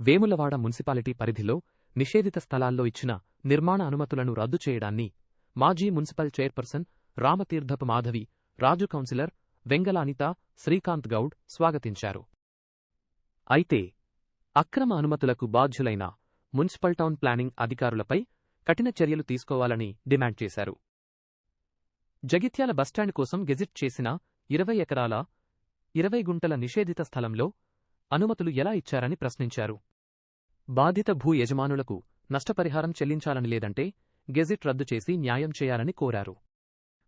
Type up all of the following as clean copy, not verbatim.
Vemulawada municipality పరిధిలో నిషేధిత స్థలాల్లో ఇచ్చిన నిర్మాణ అనుమతులను రద్దు చేయడాన్ని మాజీ మున్సిపల్ చైర్పర్సన్ రామతీర్థపు మాధవి, రాజు కౌన్సిలర్ వెంగల అనిత, శ్రీకాంత్ గౌడ్ స్వాగతించారు. అయితే అక్రమ అనుమతులకు బాధ్యులైన మున్సిపల్ టౌన్ ప్లానింగ్ అధికారులపై కఠిన చర్యలు తీసుకోవాలని డిమాండ్ చేశారు. జగిత్యాల బస్టాండ్ కోసం గెజిట్ చేసిన 20 ఎకరాల 20 గుంటల నిషేధిత స్థలంలో అనుమతులు ఎలా ఇచ్చారని ప్రశ్నించారు. బాధిత భూ యజమానులకు నష్టపరిహారం చెల్లించాలని లేదంటే గెజిట్ రద్దు చేసి న్యాయం చేయాలని కోరారు.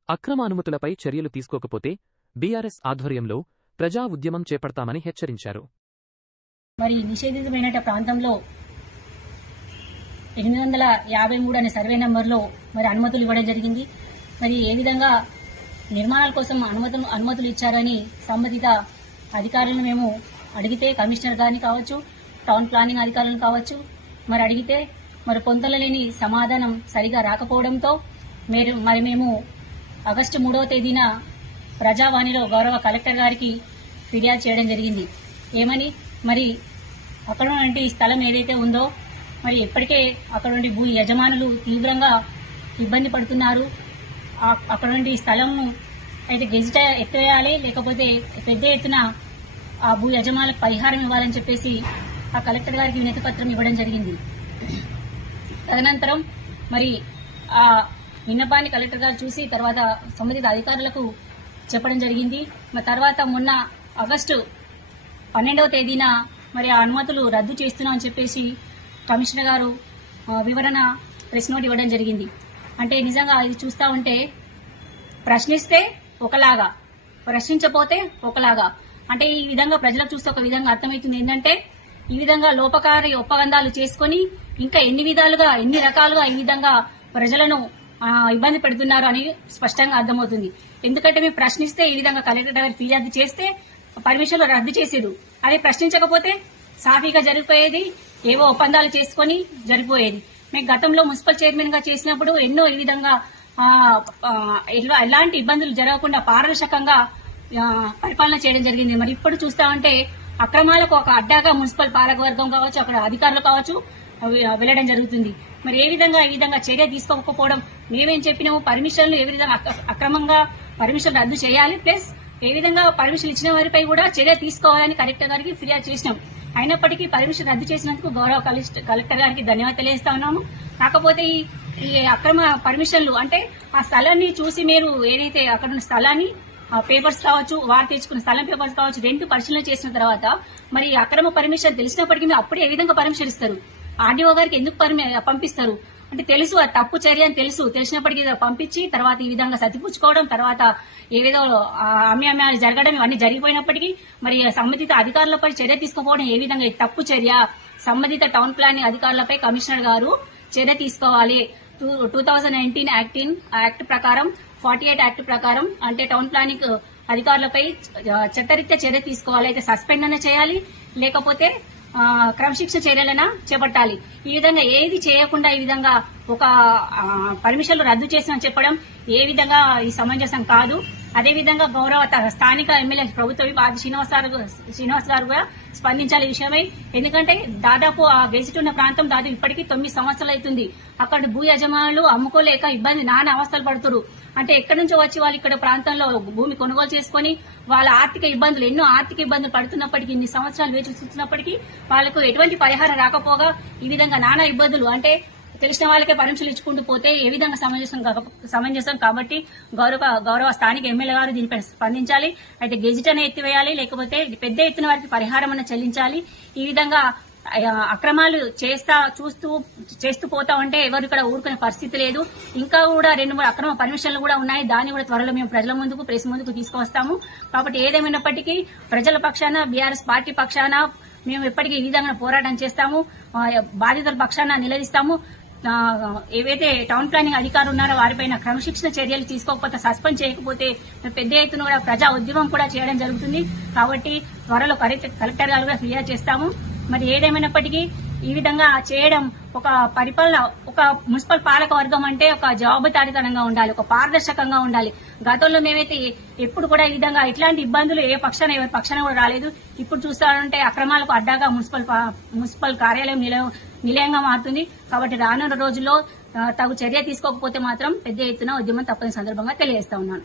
అక్రమ అనుమతులపై చర్యలు తీసుకోకపోతే బీఆర్ఎస్ ఆధ్వర్యంలో ప్రజా ఉద్యమం చేపడతామని హెచ్చరించారు. మరి నిషేధితమైన ప్రాంతంలో 853 అనే సర్వే నంబర్లో మరి అనుమతులు ఇవ్వడం జరిగింది. మరి ఏ విధంగా నిర్మాణాల కోసం అనుమతులు ఇచ్చారని సంబంధిత అధికారులను మేము అడిగితే, కమిషనర్ గారిని కావచ్చు, టౌన్ ప్లానింగ్ అధికారులను కావచ్చు, మరి అడిగితే మరి పొందలేని సమాధానం సరిగా రాకపోవడంతో మేము ఆగస్టు 3వ తేదీన ప్రజావాణిలో గౌరవ కలెక్టర్ గారికి ఫిర్యాదు చేయడం జరిగింది. ఏమని, మరి అక్కడ నుండి స్థలం ఏదైతే ఉందో మరి ఇప్పటికే అక్కడ నుండి భూ యజమానులు తీవ్రంగా ఇబ్బంది పడుతున్నారు. అక్కడ నుండి స్థలంను అయితే గెజిట్ ఎత్తివేయాలి, లేకపోతే పెద్ద ఎత్తున ఆ భూ యజమానులకు పరిహారం ఇవ్వాలని చెప్పేసి ఆ కలెక్టర్ గారికి వినతి పత్రం ఇవ్వడం జరిగింది. తదనంతరం మరి ఆ విన్నపాన్ని కలెక్టర్ గారు చూసి తర్వాత సంబంధిత అధికారులకు చెప్పడం జరిగింది. మరి తర్వాత మొన్న ఆగస్టు 12వ తేదీన మరి ఆ అనుమతులు రద్దు చేస్తున్నామని చెప్పేసి కమిషనర్ గారు వివరణ ప్రెస్ నోట్ ఇవ్వడం జరిగింది. అంటే నిజంగా ఇది చూస్తూ ఉంటే ప్రశ్నిస్తే ఒకలాగా, ప్రశ్నించపోతే ఒకలాగా, అంటే ఈ విధంగా ప్రజలకు చూస్తే ఒక విధంగా అర్థమవుతుంది. ఏంటంటే ఈ విధంగా లోపకారి ఒప్పందాలు చేసుకుని ఇంకా ఎన్ని రకాలుగా ఈ విధంగా ప్రజలను ఇబ్బంది పెడుతున్నారు అని స్పష్టంగా అర్థమవుతుంది. ఎందుకంటే మేము ప్రశ్నిస్తే ఈ విధంగా కలెక్టర్ గారు ఫిర్యాదు చేస్తే పర్మిషన్లు రద్దు చేసేది, అదే ప్రశ్నించకపోతే సాఫీగా జరిగిపోయేది, ఏవో ఒప్పందాలు చేసుకుని జరిగిపోయేది. మేము గతంలో మున్సిపల్ చైర్మన్ గా చేసినప్పుడు ఎన్నో ఈ విధంగా ఎలాంటి ఇబ్బందులు జరగకుండా పారదర్శకంగా పరిపాలన చేయడం జరిగింది. మరి ఇప్పుడు చూస్తా ఉంటే అక్రమాలకు ఒక అడ్డాగా మున్సిపల్ పాలకవర్గం కావచ్చు, అక్కడ అధికారులు కావచ్చు వెళ్లడం జరుగుతుంది. మరి ఈ విధంగా చర్య తీసుకోకపోవడం, మేమేం చెప్పినాము, పర్మిషన్లు ఏ విధంగా అక్రమంగా పర్మిషన్ రద్దు చేయాలి, ప్లస్ ఏ విధంగా పర్మిషన్ ఇచ్చిన వారిపై కూడా చర్య తీసుకోవాలని కలెక్టర్ గారికి ఫిర్యాదు చేసినాం. అయినప్పటికీ పర్మిషన్ రద్దు చేసినందుకు గౌరవ కలెక్టర్ గారికి ధన్యవాదాలు తెలియజేస్తా ఉన్నాము. కాకపోతే ఈ అక్రమ పర్మిషన్లు అంటే ఆ స్థలాన్ని చూసి మీరు ఏదైతే అక్కడ ఉన్న స్థలాన్ని పేపర్స్ కావచ్చు, వారు తెచ్చుకున్న స్థలం పేపర్స్ కావచ్చు, రెండు పరిశీలన చేసిన తర్వాత మరి అక్రమ పర్మిషన్ తెలిసినప్పటికీ అప్పుడే ఏ విధంగా పర్మిషన్ ఇస్తారు? ఆర్డీఓ గారికి ఎందుకు పంపిస్తారు అంటే తెలుసు అది తప్పు చర్య అని తెలిసినప్పటికీ పంపించి తర్వాత ఈ విధంగా సతిపుచ్చుకోవడం, తర్వాత ఏవేదో అమ్యాలు జరగడం, ఇవన్నీ జరిగిపోయినప్పటికీ మరి సంబంధిత అధికారులపై చర్య తీసుకోకపోవడం ఏ విధంగా తప్పు చర్య? సంబంధిత టౌన్ ప్లానింగ్ అధికారులపై కమిషనర్ గారు చర్య తీసుకోవాలి. 2019 యాక్ట్ ప్రకారం 48 యాక్ట్ ప్రకారం అంటే టౌన్ ప్లానింగ్ అధికారులపై చట్టరీత్యా చర్య తీసుకోవాలి. అయితే సస్పెండ్ అన్న చేయాలి, లేకపోతే క్రమశిక్షణ చర్యలైనా చేపట్టాలి. ఈ విధంగా ఏది చేయకుండా ఈ విధంగా ఒక పర్మిషన్లు రద్దు చేసిన చెప్పడం ఏ విధంగా ఈ సమంజసం కాదు. అదేవిధంగా గౌరవ స్థానిక ఎమ్మెల్యే ప్రభుత్వ ఆది శ్రీనివాస్ గారు కూడా స్పందించాలి ఈ విషయమై. ఎందుకంటే దాదాపు ఆ గెజిట్ ఉన్న ప్రాంతం దాదాపు ఇప్పటికీ 9 సంవత్సరాలు అవుతుంది. అక్కడ భూ యజమానులు అమ్ముకోలేక ఇబ్బంది నానా అవస్థలు పడుతున్నారు. అంటే ఎక్కడి నుంచో వచ్చి వాళ్ళు ఇక్కడ ప్రాంతంలో భూమి కొనుగోలు చేసుకుని వాళ్ళ ఎన్నో ఆర్థిక ఇబ్బందులు పడుతున్నప్పటికీ, ఇన్ని సంవత్సరాలు వేచి చూస్తున్నప్పటికీ వాళ్ళకు ఎటువంటి పరిహారం రాకపోగా ఈ విధంగా నానా ఇబ్బందులు, అంటే తెలిసిన వాళ్ళకే పర్మిషన్లు ఇచ్చుకుంటూ పోతే ఏ విధంగా సమంజసం కాబట్టి గౌరవ స్థానిక ఎమ్మెల్యే గారు దీనిపై స్పందించాలి. అయితే గెజిట్ అనే ఎత్తివేయాలి, లేకపోతే పెద్ద ఎత్తున వారికి పరిహారం అన్న చెల్లించాలి. ఈ విధంగా అక్రమాలు చేస్తూ పోతా ఉంటే ఎవరు ఇక్కడ ఊరుకునే పరిస్థితి లేదు. ఇంకా కూడా 2-3 అక్రమ పర్మిషన్లు కూడా ఉన్నాయి. దాన్ని కూడా త్వరలో మేము ప్రజల ముందుకు, ప్రెస్ ముందుకు తీసుకువస్తాము. కాబట్టి ఏదేమైనప్పటికీ ప్రజల పక్షాన, బీఆర్ఎస్ పార్టీ పక్షాన మేము ఎప్పటికీ ఈ విధంగా పోరాటం చేస్తాము. బాధితుల పక్షాన నిలదీస్తాము. ఏవైతే టౌన్ ప్లానింగ్ అధికారులు ఉన్నారో వారిపైన క్రమశిక్షణ చర్యలు తీసుకోకపోతే, సస్పెండ్ చేయకపోతే పెద్ద ఎత్తున కూడా ప్రజా ఉద్యమం కూడా చేయడం జరుగుతుంది. కాబట్టి త్వరలో కలెక్టర్ గారు కూడా ఫిర్యాదు చేస్తాము. మరి ఏదేమైనప్పటికీ ఈ విధంగా చేయడం ఒక పరిపాలన, ఒక మున్సిపల్ పాలక వర్గం అంటే ఒక జవాబుదారీతనంగా ఉండాలి, ఒక పారదర్శకంగా ఉండాలి. గతంలో మేమైతే ఎప్పుడు కూడా ఈ విధంగా ఇట్లాంటి ఇబ్బందులు ఏ పక్షాన ఎవరి పక్షాన కూడా రాలేదు. ఇప్పుడు చూస్తారంటే అక్రమాలకు అడ్డాగా మున్సిపల్ కార్యాలయం నిలయంగా మారుతుంది. కాబట్టి రానున్న రోజుల్లో తగు చర్య తీసుకోకపోతే మాత్రం పెద్ద ఎత్తున ఉద్యమం తప్పని సందర్భంగా తెలియజేస్తా ఉన్నాను.